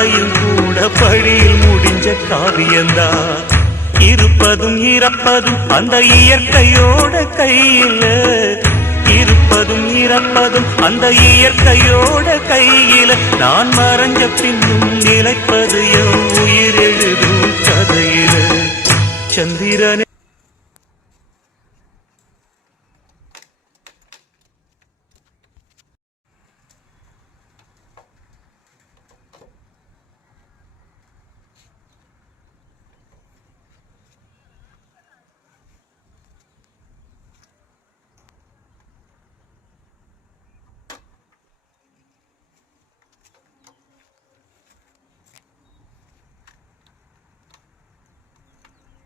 கதையும் கூட பழியில் முடிஞ்ச காவியந்தான். இருப்பதும் இறப்பதும் அந்த இயற்கையோட கையில, இருப்பதும் இறப்பதும் அந்த இயற்கையோட கையில. நான் மறைஞ்ச பின்னும் நிலைப்பது என் உயிர் எழுதும் கதையில. சந்திரனே